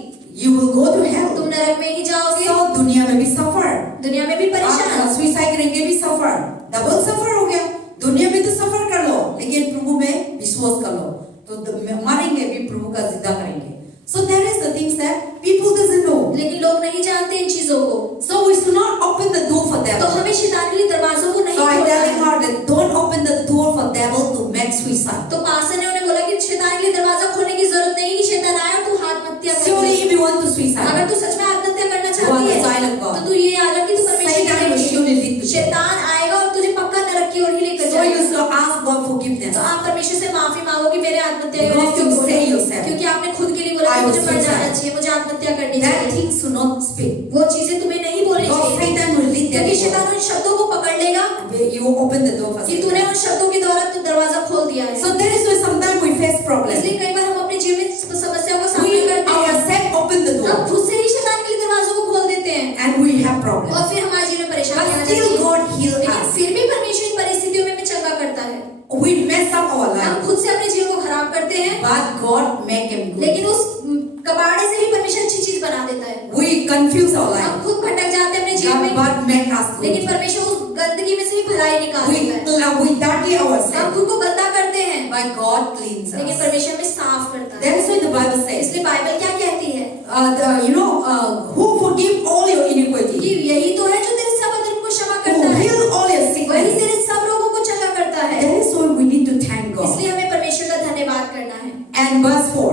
You will go to hell. तुम नरक में ही जाओगे, So दुनिया में भी suffer. दुनिया में भी परेशान। आप सुसाइड करेंगे भी सफर, डबल सफर हो गया। दुनिया में तो सफर कर लो, लेकिन प्रभु में विश्वास कर लो, तो मारेंगे भी प्रभु का जिंदा करेंगे। So there is the things that people doesn't know. लेकिन लोग नहीं जानते इन चीजों को। So we should not open the door for तो devil. हमें शैतान के लिए दरवाजों को नहीं So I खोलना telling है। her that don't open the door for devil to make suicide. तो पास्टर ने उन्हें बोला कि शैतान के लिए दरवाजा खोलने की जरूरत नहीं कि शैतान आया और तू आत्महत्या कर Surely ले। if you want to suicide, अगर तू सच में आत्महत्या करना you are चाहती the है child of God. तो तू ये याद रख कि तू परमेश्वर की Satan will surely lead तरफ to शैतान आएगा और तुझे पक्का नरक की ओर ही लेकर So you जाएगा। should ask God forgiveness. तो आप परमेश्वर से माफी मांगो कि मेरे आत्महत्या Because करने क्यों you बोला? say yourself, क्योंकि आपने खुद के लिए बोला I कि will मुझे मर जाना suicide. चाहिए, मुझे आत्महत्या करनी That चाहिए। things should not speak. वो चीजें तुम्हें नहीं बोलनी Because चाहिए, Satan will lead क्योंकि them. शैतान उन शब्दों को पकड़ लेगा You open the door for कि तूने Satan. उन शब्दों के द्वारा तू दरवाजा खोल दिया है। So that is why sometimes we face problems. इसलिए कई बार हम अपने जीवन में समस्या को सामना We करते हैं, ourselves open the हम door खुद से ही शैतान के लिए दरवाजों को खोल देते हैं and we have problems. और फिर हमारे जीवन में परेशानी आ But जाती still है। God heal लेकिन us. फिर भी परमेश्वर इन परिस्थितियों में हमें चंगा करता है। We mess up our हम life, खुद से अपने जीवन को खराब करते हैं, but God make him good. लेकिन उस कबाड़े से ही परमेश्वर अच्छी चीज बना देता है। We confuse our हम life, खुद भटक जाते हैं अपने जीवन में, but make us good. लेकिन परमेश्वर उस गंदगी में से भी भलाई निकाल देता है। We dirty हम ourselves, खुद को गंदा करते हैं, but God cleans लेकिन us. परमेश्वर हमें साफ करता है। That is why the Bible says, इसलिए बाइबल क्या कहती है who forgive all your कि iniquity, यही तो है जो तेरे सब अधर्म को क्षमा who करता है, heal all your वही sickness. तेरे सब रोगों को चंगा करता है। That is why we need to thank God. इसलिए हमें परमेश्वर का धन्यवाद करना है। And verse 4.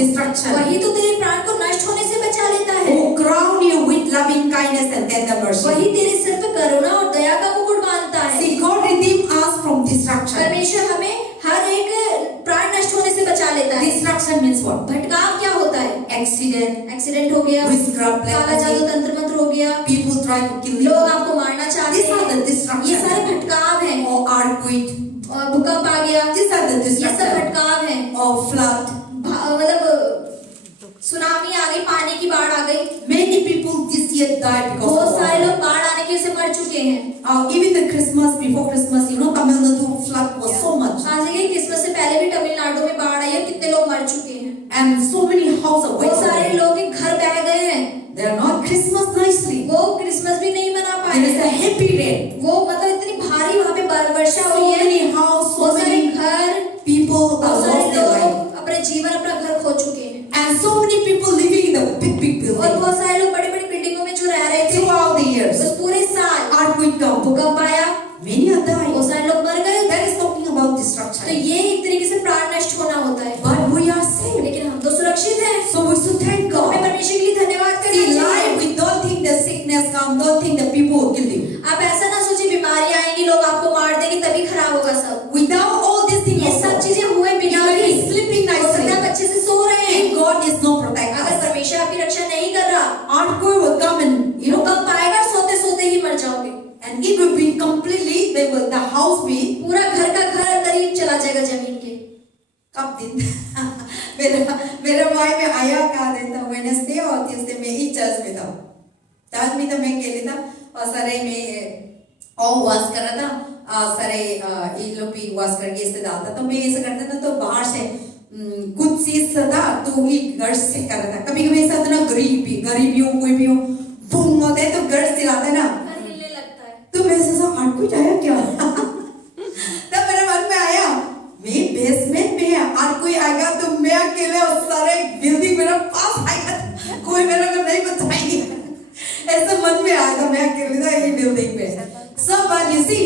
destruction. वही तो तेरे प्राण को नष्ट होने से बचा लेता है। Who crown you with loving kindness and tender mercy. वही तेरे सिर पे करुणा और दया का मुकुट बांधता है। See, God redeemed us from destruction. परमेश्वर हमें हर एक प्राण नष्ट होने से बचा लेता है। Destruction means what? भटकाव क्या होता है? Accident, एक्सीडेंट हो गया, witchcraft, काला जादू, leprosy. तंत्र मंत्र हो गया, People try to kill you. लोग आपको मारना चाहते These are the हैं, destruction. ये सारे भटकाव हैं। Or earthquake. और भूकंप आ गया, These are the ये सब destruction. भटकाव हैं। Or flood. मतलब सुनामी आ गई, पानी की बाढ़ आ गई, Many people this year died because बहुत of सारे water. लोग बाढ़ आने की वजह से मर चुके हैं। Even the Christmas, before Christmas, Tamil Nadu flood was so much. आज के क्रिसमस से पहले भी तमिलनाडु में बाढ़ आई है, कितने लोग मर चुके हैं। And so many houses were बहुत सारे wiped. लोग के घर बह गए हैं, They are not Christmas nicely. वो क्रिसमस भी नहीं मना पाए। There is a heavy rain. वो मतलब इतनी भारी वहाँ पे वर्षा So हुई है, many houses, so बहुत सारे many घर, people बहुत सारे lost their life. लोग अपने जीवन, अपना घर खो चुके हैं। And so many people living in the big, big और buildings. बहुत सारे लोग बड़ी बड़ी बिल्डिंगों में जो रह रहे थे, Throughout the years, उस पूरे साल earthquake come. भूकंप आया, Many are dying. बहुत सारे लोग मर गए। That is talking about तो destruction. ये एक तरीके से प्राण नष्ट होना होता है, But we are saved. लेकिन हम तो सुरक्षित हैं। So we should thank तो हमें God. परमेश्वर के लिए धन्यवाद करना See, चाहिए। life, we don't think the sickness come, don't think the people will kill you. आप ऐसा ना सोचिए बीमारी आएंगी, लोग आपको मार देंगे, तभी खराब होगा सब। Without all these things, ये सब चीजें हुए you बिना will भी, be sleeping हो सकता है nicely. आप अच्छे से सो रहे हैं। If God is not protecting अगर us, परमेश्वर आपकी रक्षा नहीं कर रहा, earthquake will come and भूकंप आएगा, सोते सोते ही मर जाओगे। and it will be completely, the house be पूरा घर का घर अंदर ही चला जाएगा जमीन के। कब दिन मेरा भाई में आया कहा देता वेडनेसडे और ट्यूसडे में ही चर्च में था। चर्च में तो मैं अकेले था और सारे में और वॉश कर रहा था, सारे ये लोग भी वॉश करके इसे डालता। तो मैं ऐसा करता था, तो बाहर से कुछ चीज था तो ये घर से कर रहा था। कभी कभी ऐसा था ना, गरीबी हो कोई भी हो, बूम होते हैं तो घर से लाता है ना, घर हिलने लगता है। तो मैं सोचा हार्ट कुछ आया क्या तब मेरे मन में आया मैं बेसमेंट में है और कोई आएगा तो मैं अकेले और सारे बिल्डिंग मेरे पास आएगा, कोई मेरे को नहीं बचाएंगे। ऐसा मन में आएगा, मैं अकेले था ये बिल्डिंग में। So but you see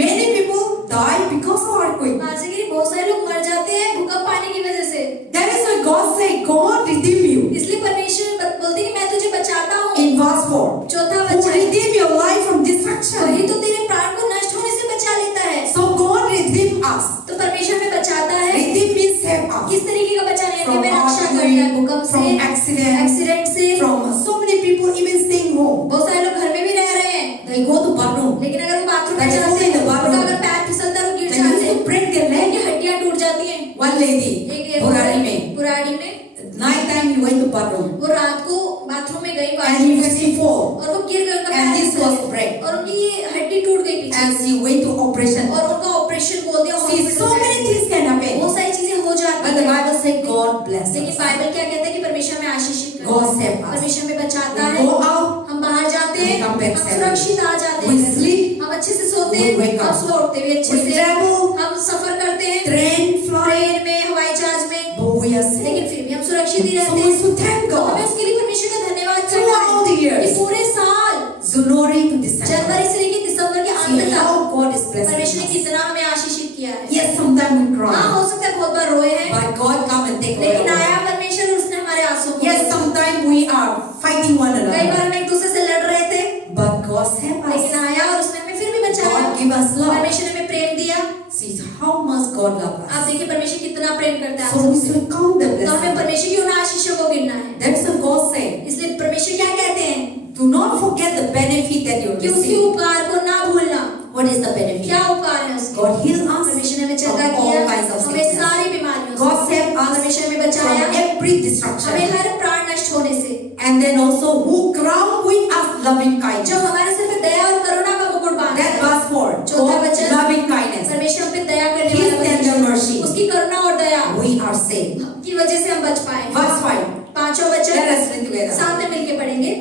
many people die because of earthquake. आज के बहुत सारे लोग मर जाते हैं भूकंप आने की वजह से। That is why God said God redeem you. इसलिए परमेश्वर बोलते हैं कि मैं तुझे बचाता हूँ। In verse 4, चौथा who वचन, redeem your life from destruction. वही तो तेरे प्राण को नष्ट होने से बचा लेता है। So God redeem us. तो परमेश्वर में बचाता है। Redeem means save us. किस तरीके का बचाने From में रक्षा करता earthquake, है? भूकंप से, from accident, एक्सीडेंट से। From so many people even staying home. बहुत सारे लोग घर में भी रह रहे हैं, They go to bathroom. लेकिन अगर वो बाथरूम में They जाते fall in the हैं, bathroom. उनका अगर पैर फिसलता है, वो गिर They used जाते to हैं, break their leg. उनकी हड्डियां टूट जाती हैं। One lady, एक Burari में, पुराड़ी में night time he went to bathroom वो रात को बाथरूम में गई, and he was fall और वो गिर गई, उनका and पैर this फिसल was गया, break और उनकी ये हड्डी टूट गई पीछे, and she went to operation. और उनका ऑपरेशन बोल दिया। See, so many things can happen. बहुत सारी चीजें हो जाती But the हैं, Bible says God bless लेकिन us. बाइबल क्या कहता है कि परमेश्वर में आशीषित करता God है, save us. परमेश्वर में बचाता We है। go out, हम बाहर जाते we हैं, come back हम safely. सुरक्षित आ जाते We हैं, sleep, हम अच्छे से सोते we हैं, wake up. हम सुबह उठते हुए अच्छे we से, travel, हम सफर करते हैं, train, fly, ट्रेन में, हवाई जहाज में, but we are safe. लेकिन फिर भी हम सुरक्षित ही So रहते we हैं। should thank तो हमें God. उसके लिए परमेश्वर का धन्यवाद करना Throughout the है years. कि पूरे साल January to December. जनवरी से लेकर दिसंबर के See अंत how तक God is blessing परमेश्वर ने us. कितना हमें आशीषित किया है। Yes, sometimes we हाँ, cry, हो सकता है बहुत बार रोए हैं, but God come and take away. लेकिन our आया pain. परमेश्वर और उसने हमारे आंसू को Yes, पोंछा। sometimes we are fighting one कई another, बार हम एक दूसरे से लड़ रहे थे, but God save लेकिन us. आया और उसने हमें फिर भी बचाया। God give us love. परमेश्वर ने हमें प्रेम दिया। See how much God loves आप us. देखिए परमेश्वर कितना प्रेम करता है So we आपसे। should count the तो हमें blessings. परमेश्वर की उन आशीषों को गिनना है। That's what God said. इसलिए परमेश्वर क्या कहते हैं Do not forget the benefit that you कि उसके receive. उपकार को ना भूलना। What is the benefit? क्या उपकार है उसके? God heal us परमेश्वर ने हमें चंगा from किया, all kinds of हमें sickness. सारी बीमारियों से, God save us परमेश्वर हमें बचाया, from every हमें destruction. हर प्राण नष्ट होने से, And then also who crown with us loving kindness. जो हमारे सिर पे दया और करुणा का मुकुट बांधा That है। verse 4. चौथा God वचन, loving kindness. परमेश्वर हम पे दया करने His वाला tender परमेश्वर, mercy. उसकी करुणा और दया We are saved. की वजह से हम बच पाए। Verse 5. पांचों Let वचन us read together. साथ में मिलके पढ़ेंगे।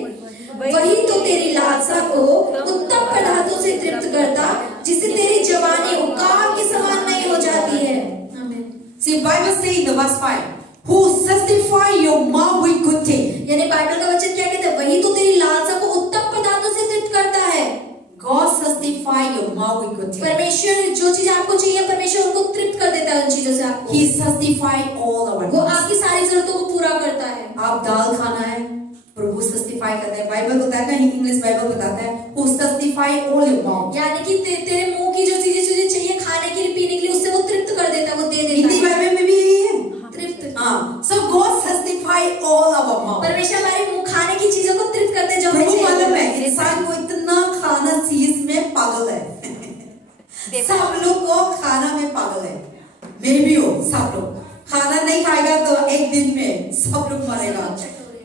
वही तो तेरी लालसा को उत्तम पदार्थों से तृप्त करता, जिससे तेरी जवानी उकाब के समान नहीं हो जाती है। आमीन। See, Bible say in the verse 5, who satisfy your mouth with good things. यानी बाइबल का वचन क्या कहता है? वही तो तेरी लालसा को उत्तम पदार्थों से तृप्त करता है। God satisfy your mouth with good things. परमेश्वर जो चीज आपको चाहिए, परमेश्वर उनको तृप्त कर देता है उन चीजों से आपको। He satisfy all our वो needs. आपकी सारी जरूरतों आप दाल खाना है, प्रभु सस्टिफाई करता है। बाइबल बताता है, इंग्लिश बाइबल बताता है, who justify all your mouth। यानी कि तेरे मुंह की जो चीजें तुझे चाहिए खाने के लिए पीने के लिए, उससे वो तृप्त कर देता है, वो दे देता हिंदी है। बाइबल में भी यही है। तृप्त। हाँ, so God justify all our mouth। परमेश्वर हमारे मुंह खाने की चीजों को तृप्त करते हैं जो हमें प्रभु मालूम है, चाहिए। इंसान को इतना खाना चीज में पागल है। सब लोग को खाना में पागल है, मैं भी हूँ। सब लोग खाना नहीं खाएगा तो एक दिन में सब लोग मरेगा,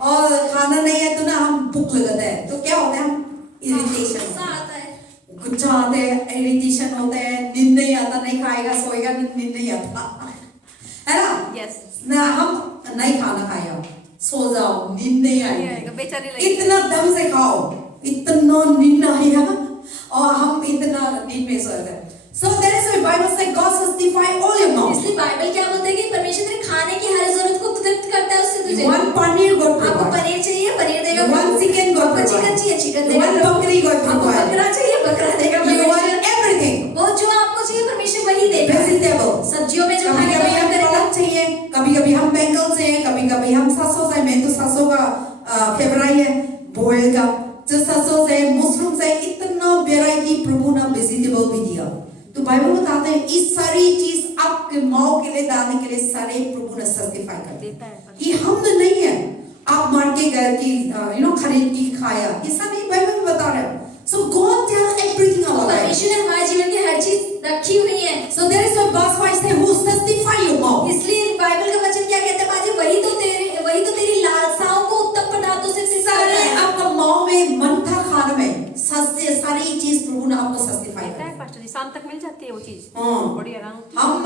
और खाना नहीं है तो ना हम भूख लगता है तो क्या होता है, हम इरिटेशन गुस्सा आता है। गुस्सा आते हैं, इरिटेशन होते हैं, नींद नहीं आता, नहीं खाएगा सोएगा, नींद नहीं आता, है ना। यस, ना हम नहीं खाना खाएगा, सो जाओ, नींद नहीं आएगी, बेचैनी लगेगी। इतना दम से खाओ, इतना नींद आएगा, और हम इतना नींद में सोते हैं। So that is why Bible says God justify all your mouth। इसलिए बाइबल क्या बोलता है कि परमेश्वर तेरे खाने की हर जरूरत को तृप्त करता है उससे तुझे। One पनीर God आपको provide, पनीर चाहिए, पनीर देगा। one chicken God आपको चिकन provide, चाहिए, चिकन देगा। one बकरी God आपको provide, बकरा चाहिए, बकरा देगा you परमेश्वर। want everything। वो जो आपको चाहिए परमेश्वर वही देगा। Vegetable, सब्जियों में जो कभी खाने कभी का हम मन करेगा। पालक चाहिए, कभी कभी हम बैंगल चाहिए, कभी कभी हम सरसों चाहिए। मैं तो सरसों का फेवरेट है, बॉयल का जो सरसों चाहिए, मशरूम चाहिए, इतना वेराइटी प्रभु ने वेजिटेबल भी दिया। तो बाइबल बताते हैं इस सारी चीज आपके माओ के लिए डालने के लिए सारे प्रभु ने सस्टिफाई कर देता है। ये हम नहीं है, आप मार के गए कि खरीद की खाया, ऐसा नहीं, बाइबल में बता रहे हैं। So God tell everything about life. परमेश्वर ने हमारे जीवन की हर चीज रखी हुई है। So there is a verse why say who justify your mouth. इसलिए बाइबल का वचन क्या कहता है बाजी, वही तो तेरी लालसाओं को उत्तम पदार्थों से तृप्त सारे करता है। आपका माओ में मन था खाने में, सस्ते सारी चीज प्रभु ने आपको सस्टिफाई देता कर है पास्टर जी, शाम तक मिल जाती है वो चीज। हाँ। बड़ी आराम।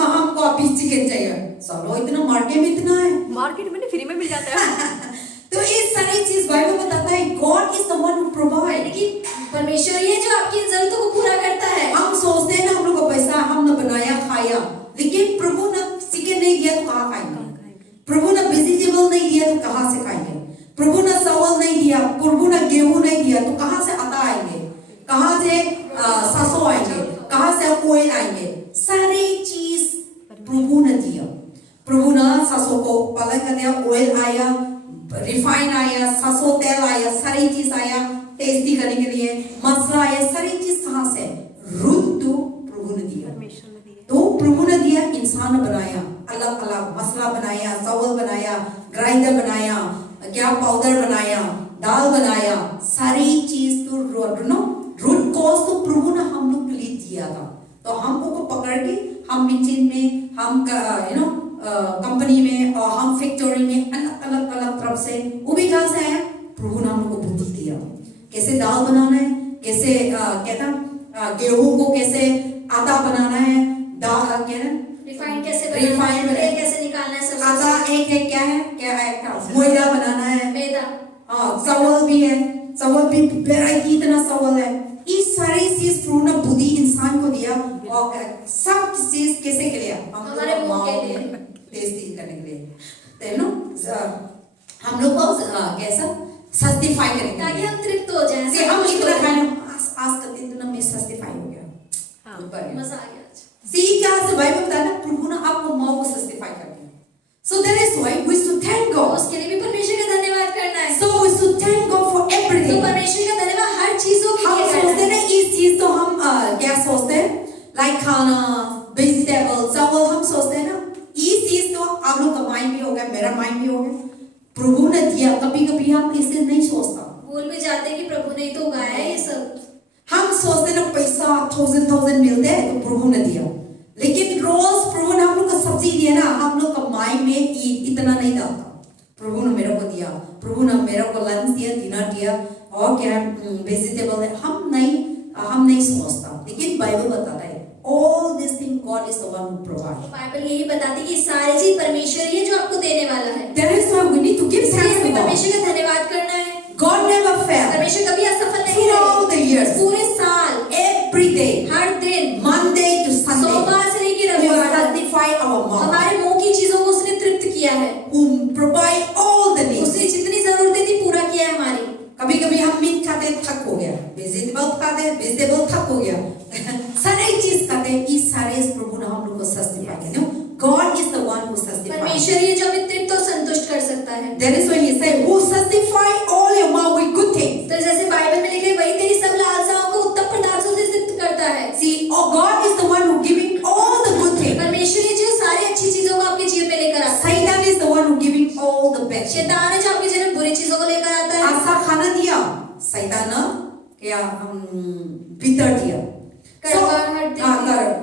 हमको अभी चिकन चाहिए, चलो इतना मार्केट में इतना है, मार्केट में नहीं, फ्री में मिल जाता है। तो ये सारी चीज बाइबल बताता है God is the one who यानी प्रोवाइड। कि परमेश्वर ही है जो आपकी इन जरूरतों को पूरा करता है। हम सोचते हैं ना हम लोग को पैसा हमने बनाया खाया, लेकिन प्रभु ने चिकन नहीं दिया तो कहाँ खाएंगे, प्रभु ने वेजिटेबल नहीं दिया तो कहाँ से खाएंगे, प्रभु ने चावल नहीं दिया, प्रभु ने गेहूं नहीं दिया तो कहाँ से आटा आएंगे, कहाँ से सरसों आएंगे, कहाँ से ऑयल आएंगे। सारी चीज प्रभु ने दिया। प्रभु ने सरसों को पालन कर दिया, ऑयल आया, रिफाइन आया, सरसों तेल आया, सारी चीज आया टेस्टी करने के लिए, मसाला आया, सारी चीज कहाँ से, रूट तो प्रभु ने दिया। परमेश्वर ने दिया। तो प्रभु ने दिया, इंसान बनाया, अलग अलग मसाला बनाया, चावल बनाया, ग्राइंडर बनाया, क्या पाउडर बनाया, दाल बनाया, सारी चीज तो रूट कॉज तो प्रभु ने हम लोग के लिए दिया था। तो हम को पकड़ के हम मिशन में, हम कंपनी में, और हम फैक्ट्री में अलग अलग तरफ से, वो भी कहाँ से आया, प्रभु ने हम लोग को बुद्धि दिया, कैसे दाल बनाना है, कैसे गेहूं को कैसे आटा बनाना है, दाल क्या है रिफाइन कैसे रिफाइन तेल कैसे निकालना है, सब आटा एक है, क्या है मैदा बनाना है, मैदा। हाँ चावल भी है, चावल भी वेराइटी इतना चावल है। ये सारी चीज प्रभु ने बुद्धि इंसान को दिया, और सब चीज कैसे के लिए, हमारे मुंह के लिए, टेस्टी करने के लिए, हम लोग को कैसा सस्टिफाई करेंगे, ताकि हम तृप्त हो जाएं। से हम इतना खाने आज का दिन तो मैं सस्टिफाई हो गया। हाँ, ऊपर है। मजा आ गया आज। See क्या से बाइबल बताया ना, प्रभु ने आपको माँ को सस्टिफाई कर दिया। So that is why we should thank God. उसके लिए भी परमेश्वर का धन्यवाद करना है। So we should thank God for तो everything. परमेश्वर का धन्यवाद हर चीजों के हम लिए सोचते करना है। ना इस चीज तो हम क्या सोचते हैं, लाइक खाना, वेजिटेबल, चावल, हम सोचते हैं ना ये चीज तो आप लोग का माइंड भी हो गया, मेरा माइंड भी हो गया, प्रभु ने दिया। कभी कभी हम इसे नहीं सोचता, भूल भी जाते हैं कि प्रभु ने ही तो उगाया है ये सब। हम सोचते ना पैसा 1000 मिलते हैं तो प्रभु ने दिया, लेकिन रोज प्रभु ने हम लोग को सब्जी दिया ना, हम लोग का माइंड में इतना नहीं डालता, प्रभु ने मेरे को दिया, प्रभु ने मेरे को लंच दिया, डिनर दिया, और क्या वेजिटेबल है, हम नहीं सोचता। लेकिन बाइबल बताता है all these things God is the one who provides. Bible यही बताती है कि सारी चीज परमेश्वर ही है जो आपको देने वाला है। That is why we need to give इसलिए thanks हमें to God. परमेश्वर का धन्यवाद करना है। God never failed. परमेश्वर कभी असफल नहीं Throughout the रहे। years, पूरे साल, every day, हर दिन, Monday to Sunday, सोमवार से लेकर He will रविवार तक satisfy our mouth, हमारे मुंह की चीजों को उसने तृप्त किया है। who provide all the needs. उसने जितनी जरूरतें थी पूरा किया है हमारी। कभी कभी हम मीट खाते थक हो गया, वेजिटेबल थक हो गया, सारी चीज खाते, इस सारे प्रभु ने हम लोग को सस्टिफाई किया। God is the one who satisfies. परमेश्वर ही है जो हमें तृप्त और संतुष्ट कर सकता है। That is why he said, who satisfy all your mouth with good things. तो जैसे बाइबल में लिखे वही तेरी सब लालसाओं को उत्तम पदार्थों से सिद्ध करता है। See, oh, God is the one who giving all the good things. परमेश्वर ही जो सारी अच्छी चीजों को आपके जीवन में लेकर आता है। Satan is the one who giving all the bad. शैतान है जो आपके जीवन में बुरी चीजों को लेकर आता है। आशा खाना दिया, शैतान क्या भीतर दिया। कड़वाहट दी।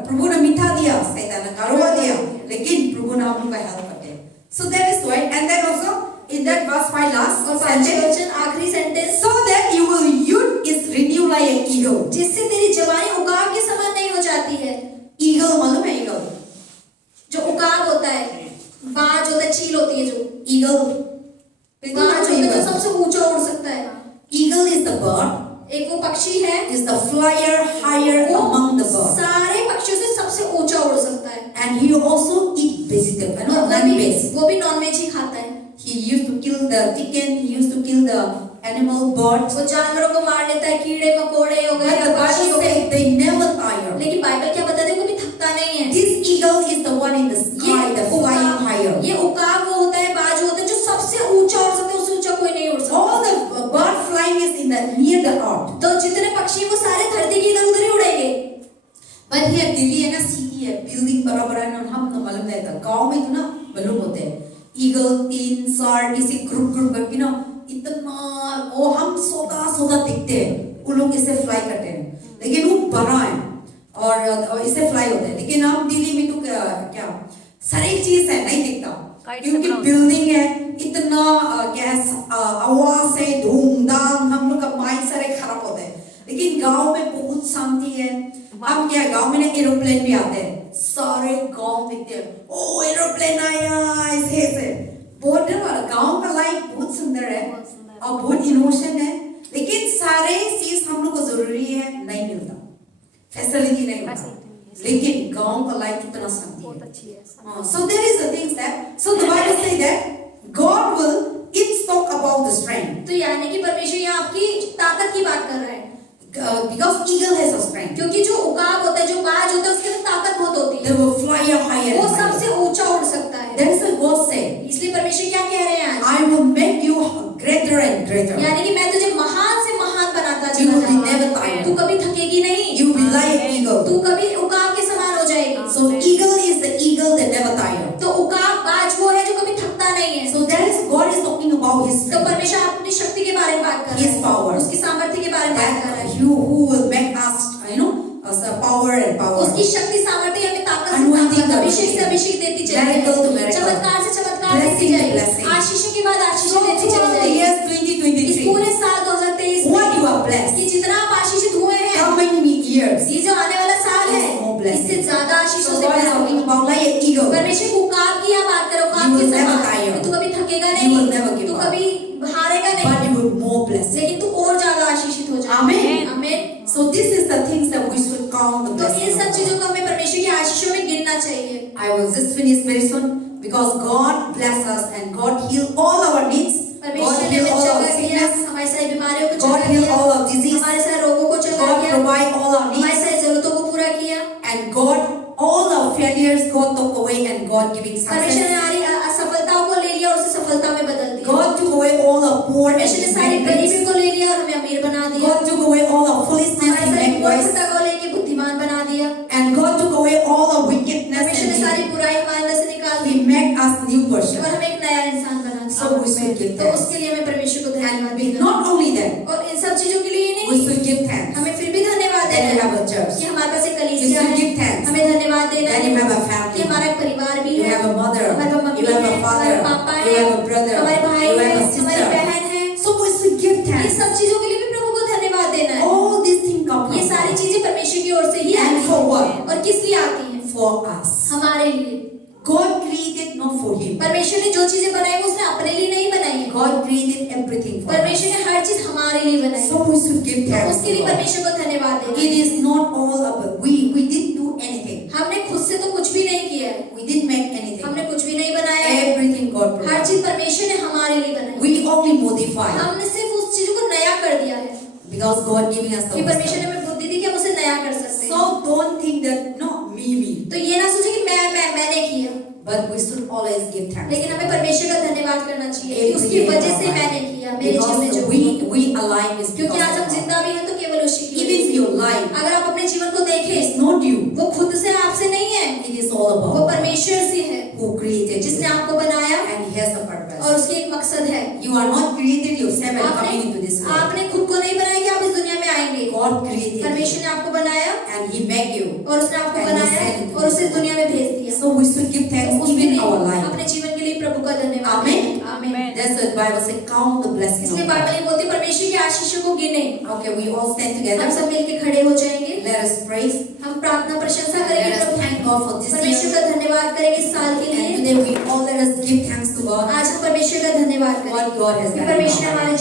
प्रभु ने मीठा दिया, शैतान ने कड़वा दिया, लेकिन प्रभु ने हम लोग का हेल्प करते हैं। So that is why, and then also in that verse 5 last और पांचवें वचन आखिरी sentence, so that you will youth is renewed like an eagle. जिससे तेरी जवानी उकाब के समान नहीं हो जाती है। Eagle मालूम है eagle? जो उकाब होता है, बाज होता है, चील होती है जो Eagle. बाज होता है जो सबसे ऊंचा उड़ सकता है। Eagle is the bird. एक वो पक्षी है, Is the flyer higher among the birds. सारे पक्षियों से सबसे ऊंचा उड़ सकता है। And he also eat vegetable, और non-veg. वो भी नॉनवेज ही खाता है। He used to kill the chicken. He used to kill the animal birds. वो जानवरों को मार लेता है, कीड़े मकोड़े हो गए, But the पक्षी Bible हो गए। says they never tire. लेकिन बाइबल क्या बताते हैं, कभी थकता नहीं है। This eagle is the one in the sky, the flying higher. ये उकाब वो होता है, बाज होता है जो सबसे ऊंचा उड़ सकता है, उससे ऊंचा कोई नहीं उड़ सकता। All the bird flying is in the near the earth. तो जितने पक्षी वो सारे धरती के इधर उधर ही उड़ेंगे। But here दिल्ली है ना, सिटी है, बिल्डिंग बड़ा बड़ा है ना, हम तो मालूम नहीं था। गांव में तो ना मालूम होते हैं। ईगल 3-4 इसे ग्रुप करके ना इतना वो हम सोता दिखते हैं, वो लोग इसे फ्लाई करते हैं, लेकिन वो बड़ा है और इसे फ्लाई होता है। लेकिन हम दिल्ली में तो क्या सारी चीज है नहीं दिखता, क्योंकि बिल्डिंग है इतना क्या आवाज है, धूमधाम, हम लोग का माइंड सारे खराब होते हैं। लेकिन गांव में बहुत शांति है। हम क्या गांव में ना एरोप्लेन भी आते हैं, सारे गांव दिखते हैं, ओ एरोप्लेन आया ऐसे बहुत गांव का लाइफ बहुत सुंदर है और बहुत इमोशन है। लेकिन सारे चीज हम लोग को जरूरी है नहीं मिलता, फैसिलिटी नहीं मिलता, लेकिन गांव का लाइफ कितना शांति है। So there is a thing that so the Bible say that God will it talk about the strength. तो यानी कि परमेश्वर यहाँ आपकी ताकत की बात कर रहा है। Because eagle has a strength. क्योंकि जो उकाब होता है, जो बाज होता है, उसके अंदर ताकत बहुत होती है। They will fly higher. वो सबसे ऊंचा उड़ सकता है। That is what God said. इसलिए परमेश्वर क्या कह रहे हैं आज? I will make you greater and greater. यानी कि मैं तुझे महान से महान बनाता You will be चला never जाऊंगा। tired. तू कभी थकेगी नहीं। You will be like an eagle. तू कभी उकाब के समान हो जाएगी। So eagle is the eagle that never tires. तो उकाब बाज वो है जो कभी थकता नहीं है। So that is God is talking about His तो strength. परमेश्वर अपनी शक्ति के बारे में बात कर रहा His है, power. उसकी सामर्थ्य के बारे में बात कर रहा That है। who will make us, as a power and power. उसकी शक्ति सामर्थ्य हमें ताकत से Anointing ताकत, the अभिषेक से अभिषेक देती चली Miracle to जाएगी, miracle. चमत्कार से चमत्कार Blessing देती to जाएगी, blessing. आशीष के बाद आशीष So देती चली throughout the जाएगी। years इस 2023, पूरे साल 2023 what you में are blessed. कि जितना आप आशीषित हुए हैं, Coming years. ये जो आने वाला साल है, Is more blessed. इससे ज्यादा आशीषों So से God is भरा talking होगा। about like an eagle. परमेश्वर उकाब की यहाँ बात करो, उकाब You के will never समान, tire. तू कभी थकेगा You नहीं, will never give तू up. कभी हारेगा But नहीं, you will more blessed. लेकिन तू और ज्यादा आशीषित हो जाएगा। Amen. आमीन। So this is the things that we should count the तो इन blessings. सब of चीजों God. को हमें परमेश्वर की आशीषों में गिनना चाहिए। I will just finish very soon because God bless us and God heal all our needs. God परमेश्वर ने heal हमें all our चंगा किया, sickness. हमारी सारी बीमारियों को God चंगा heal किया, all our disease. हमारे सारे रोगों को चंगा God किया, provide all our हमारी needs. सारी जरूरतों को पूरा किया। And God, all our failures, God took away and God giving परमेश्वर success. ने हमारी असफलताओं को ले लिया और उसे सफलता में बदल दिया। God took away all our poor and परमेश्वर ने सारी made गरीबी rich. को ले लिया और हमें अमीर बना दिया। God took away all our foolishness हमारी and सारी made wise. मूर्खता को लेके बुद्धिमान बना दिया। And God took away all our wickedness परमेश्वर ने and सारी बुराई हमारे अंदर से निकाल दी He made us new और person. हमें एक नया इंसान बना So we should दिया। give तो thanks. उसके लिए हमें परमेश्वर को धन्यवाद And देना। not only that, और इन सब चीजों के लिए ही we नहीं, should give thanks. हमें फिर भी धन्यवाद Then देना we है have a church. कि हमारे पास एक You कलीसिया should है। give thanks. हमें धन्यवाद देना Then है you have a कि family. हमारा एक परिवार भी You है, have a mother. हमारे मम्मी You have है, a father. हमारे पापा You है, have a brother. हमारे भाई You है, have a हमारी sister. बहन है। So we should give ये thanks. सब चीजों के लिए भी प्रभु को धन्यवाद देना है। All these things come ये from सारी God. चीजें परमेश्वर की ओर से ही And आती for हैं। what? और किस लिए आती हैं? For us. हमारे लिए। God created not for Him. परमेश्वर ने जो चीजें बनाई वो उसने अपने लिए नहीं बनाई है। God created everything for us. परमेश्वर ने हर चीज हमारे लिए बनाई है। So we should give तो thanks. उसके to लिए God. परमेश्वर को धन्यवाद देना It है। is not all about we didn't do anything. हमने खुद से तो कुछ भी नहीं किया है, We didn't make anything. हमने कुछ भी नहीं बनाया है। Everything God हर provided. चीज परमेश्वर ने हमारे लिए बनाई है। We only modify हमने सिर्फ उस चीजों को नया कर दिया है because God giving us कि the परमेश्वर ने wisdom. हमें बुद्धि दी कि हम उसे नया कर सकते हैं। So don't think that no me. तो ये ना सोचो कि मैंने किया। but we should always give thanks. लेकिन हमें परमेश्वर का धन्यवाद करना चाहिए कि उसकी वजह से मैंने किया, मेरे जीवन में जो Because we alive is क्योंकि आज हम because of जिंदा भी हैं तो केवल उसी की even वजह से। your life अगर आप अपने जीवन को देखें, is not you. वो खुद से आपसे नहीं है, It is all वो about परमेश्वर से है who created जिसने you, आपको बनाया and He has a purpose. और उसके एक मकसद है। You are not created yourself and coming into this world. आपने खुद को नहीं बनाया कि आप इस दुनिया में आएंगे। God created you, परमेश्वर ने आपको बनाया and He made you. और उसने आपको And He बनाया sent you to और उसे this इस दुनिया में भेज दिया। So we should give तो thanks उसके even लिए our life. अपने जीवन के लिए प्रभु का धन्यवाद। Amen. आमीन। That's what the Bible says. Count the blessings of इसलिए God. बाइबल ये बोलती है परमेश्वर की आशीषों को गिने। Okay, we all stand हम together. सब मिलके खड़े हो जाएंगे। Let us praise. हम प्रार्थना प्रशंसा Let करेंगे us Prabhu thank God for this परमेश्वर year. का धन्यवाद करेंगे इस साल के And लिए। today we all let us give thanks to God. आज हम परमेश्वर का धन्यवाद करें What God has कि done in परमेश्वर our हमारे